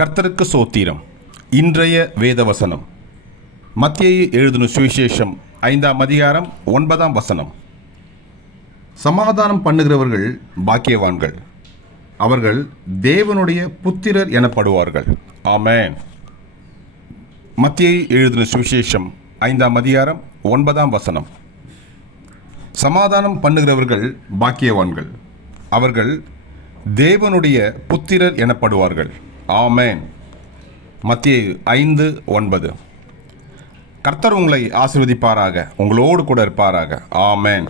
கர்த்தருக்கு சோத்திரம். இன்றைய வேதவசனம். மத்தியை எழுதின சுவிசேஷம் ஐந்தாம் அதிகாரம் ஒன்பதாம் வசனம். சமாதானம் பண்ணுகிறவர்கள் பாக்கியவான்கள். அவர்கள் தேவனுடைய புத்திரர் எனப்படுவார்கள். ஆமேன். மத்தியை எழுதின சுவிசேஷம் ஐந்தாம் அதிகாரம் ஒன்பதாம் வசனம். சமாதானம் பண்ணுகிறவர்கள் பாக்கியவான்கள். அவர்கள் தேவனுடைய புத்திரர் எனப்படுவார்கள். ஆமேன். மத்திய ஐந்து ஒன்பது. கர்த்தர் உங்களை ஆசீர்வதிப்பாராக உங்களோடு கூட இருப்பாராக. ஆமேன்.